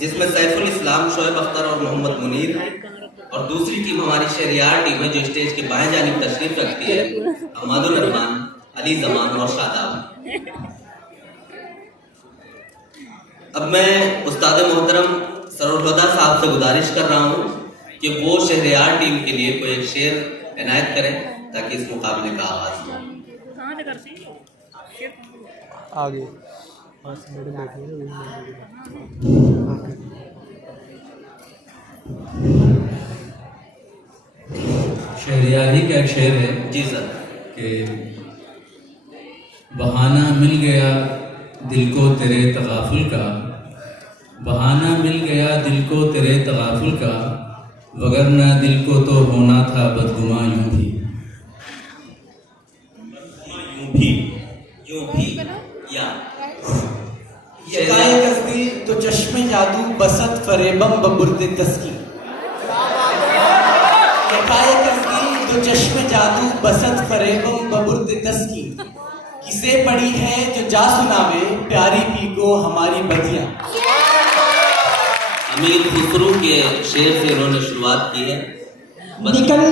जिसमें सैफुल इस्लाम, शोएब अख्तर और मोहम्मद मुनीर, और दूसरी टीम हमारी शहरियार टीम है जो स्टेज के बाएं जानिब तशरीफ रखती है, अहमदुर रहमान, अली जमान और शादाब। अब मैं उस्ताद मोहतरम सरोजदा साहब से गुजारिश कर रहा हूँ कि वो शहरियार टीम के लिए कोई एक शेर इनायत करें ताकि इस मुकाबले का आगाज हो। आगे शहरियारी का एक शेर है जी सर। कि बहाना मिल गया दिल को तेरे तगाफुल का, बहाना मिल गया दिल को तेरे तगाफुल का, वगरना दिल को तो होना था बदगुमा यूं भी। यूं भी या यकाए कस्दी तो चश्मे जादू बसत फरेबम बबुर्द तस्की। यकाए कस्दी तो चश्मे जादू बसत फरेबम बबुर्द तस्की। किसे पड़ी है जो जा सुनावे प्यारी पी को हमारी बदियां। अमीर खुसरू के शेर से इन्होंने शुरुआत की है। निकल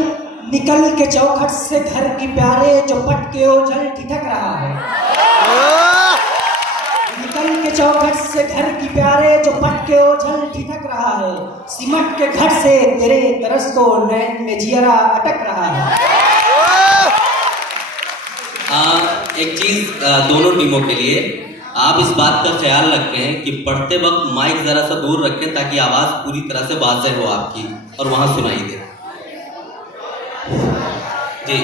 निकल के चौखट से घर की प्यारे जो पट के ओझल ठिठक रहा है। निकल के चौखट से घर की प्यारे जो पट के ओझल ठिठक रहा है। सिमट के घर से तेरे तरस को नैन में जियरा अटक रहा है। एक चीज दोनों टीमों के लिए, आप इस बात का ख्याल रखें कि पढ़ते वक्त माइक जरा सा दूर रखें ताकि आवाज पूरी तरह से वाज़ेह हो आपकी और वहां सुनाई दे। जी,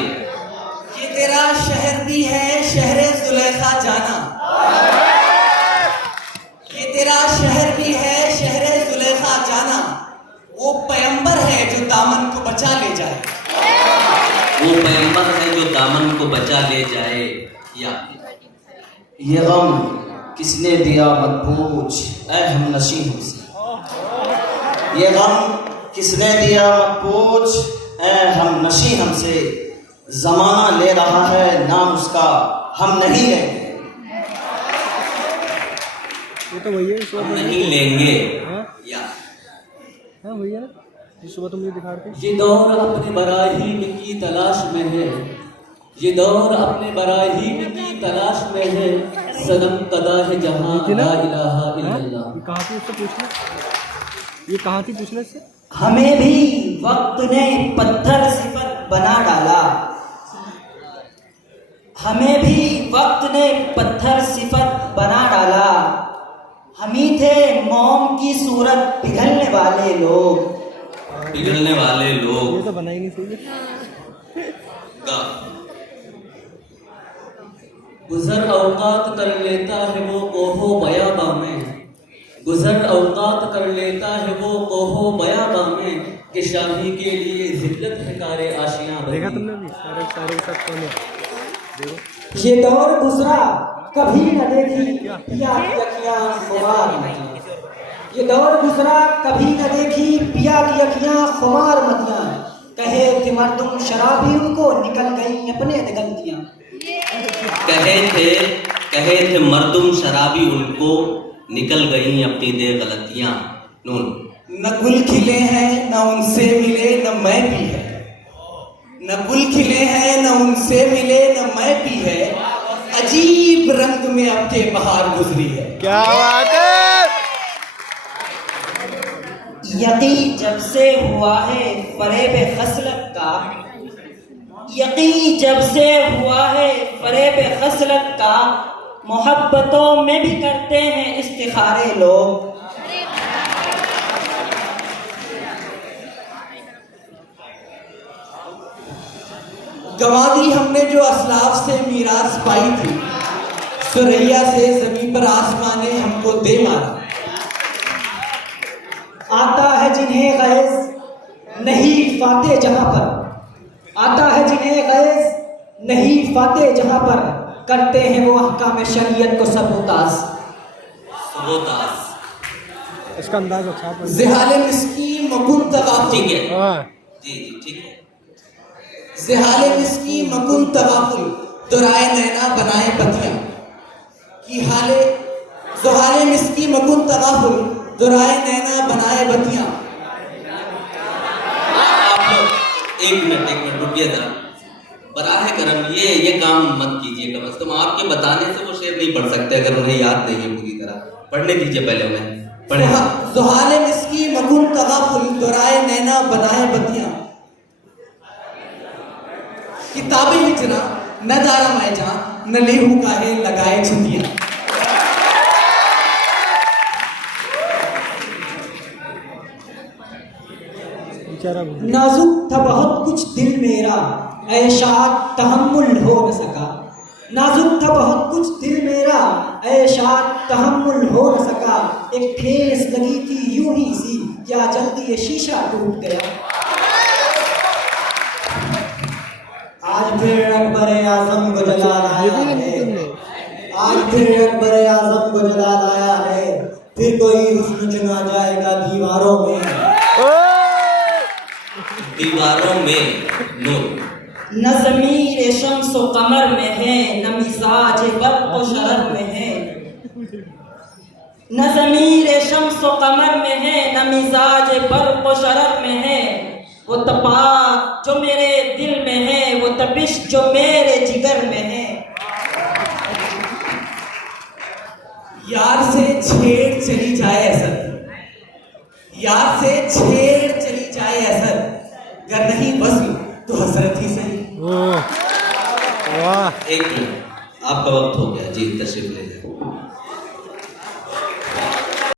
ये तेरा शहर भी है शहरे जुलेखा जाना। ये तेरा शहर भी है शहरे जुलेखा जाना। वो पैगंबर है जो दामन को बचा ले जाए। वो पैगंबर है जो दामन को बचा ले जाए। या ये गम किसने दिया मत पूछ ऐ हम नशी हमसे। ये गम किसने दिया मत पूछ ऐ हम नशी हमसे। जमाना ले रहा है नाम उसका हम नहीं लेंगे। ये तो वही है हम नहीं लेंगे। हाँ या हाँ वही है जिस सुबह तुम मुझे दिखा रहे थे। ये दौर अपने बराहीन की तलाश में है। ये दौर अपने बराहीन की तलाश में है। सनम कदा है जहां ला इलाहा इल्लल्लाह। ये कहाँ थी उससे पूछना, ये कहाँ थी पूछना इससे। हमें भी वक्त ने पत्थर सिफत बना डाला। हमें भी वक्त ने पत्थर सिफत बना डाला। हम ही थे मोम की सूरत पिघलने वाले लोग। पिघलने वाले ये लोग। तो बना ही नहीं सही है। गुजर औकात कर लेता है वो कोहो बयाबा में। गुजर औकात कर लेता है वो कोहो बयाबा में। कि शाही के लिए जिल्लत है कारे आशियां देखा बनी। तुमने भी सारे सारे के साथ कौन है देखो। ये दौर गुजरा कभी न देखी पिया की अखियां खुमार मतियां। ये दौर गुजरा कभी न देखी पिया की अखियां खुमार मतियां। कहे थे मर्दुम शराबी उनको निकल गई अपने गलतियां। कहे थे मर्दुम शराबी उनको निकल गई अपनी दे गलतियां। नून न गुल खिले हैं न उनसे मिले न मैं भी है। न गुल खिले हैं न उनसे मिले न मैं भी है। अजीब रंग में अब के बहार गुजरी है। क्या बात है। यकीन जब से हुआ है फरेब खसलत का। यकीन जब से हुआ है फरेब खसलत का। मोहब्बतों में भी करते हैं इस्तिखारे लोग। गवा दी हमने जो असलाफ से मीरास पाई थी। सुरैया से जमीन पर आसमां ने हमको दे मारा। आता है जिन्हें गैज़ नहीं फाते जहां पर। आता है जिन्हें गैज़ नहीं फाते जहां पर। करते हैं वो अहकाम शरीयत को सबूताज। इसका अंदाज अच्छा है। जिहाले मिस्की मकुन तगाफुल। ठीक है। हाँ जी जी ठीक है। जिहाले मिस्की मकुन तगाफुल। दुराए नैना बनाए बतियां की हाले। जुहाले मिस्की मकुन तगाफुल। दुराए नैना बनाए बतियां। आप लोग एक मिनट रुकिए जरा। बराह करम ये काम मत कीजिए, कम से कम आपके बताने से वो शेर नहीं पढ़ सकते अगर उन्हें याद नहीं है पूरी तरह। पढ़ने दीजिए पहले उन्हें, पढ़े। जुहाले मिस्की मकुन तगाफुल दुराए नैना बनाए बतियां। किताबे हिजना न दारा मैं जा न लेहू काहे लगाए छुतियां। बेचारा भूल गया। नाजुक था बहुत कुछ दिल मेरा, ऐशा तहम्मुल हो न सका। नाजुक था बहुत कुछ दिल मेरा, ऐशा तहम्मुल हो न सका। एक ठेस लगी थी यूं ही सी, क्या जल्दी ये शीशा टूट गया। आज फिर अकबर आजम को जला लाया है, आज फिर अकबर आजम को जला लाया है। फिर कोई हुस्न चुना जाएगा दीवारों में, दीवारों में नूर। न ज़मीर शम्स व कमर में है, न मिजाज बर्क़ व शरर में है। न ज़मीर शम्स व कमर में है, न मिजाज बर्क़ व शरर में है। वो तपा जो मेरे दिल में है, वो तपिश जो मेरे जिगर में है। यार से छेड़ चली जाए असर, यार से छेड़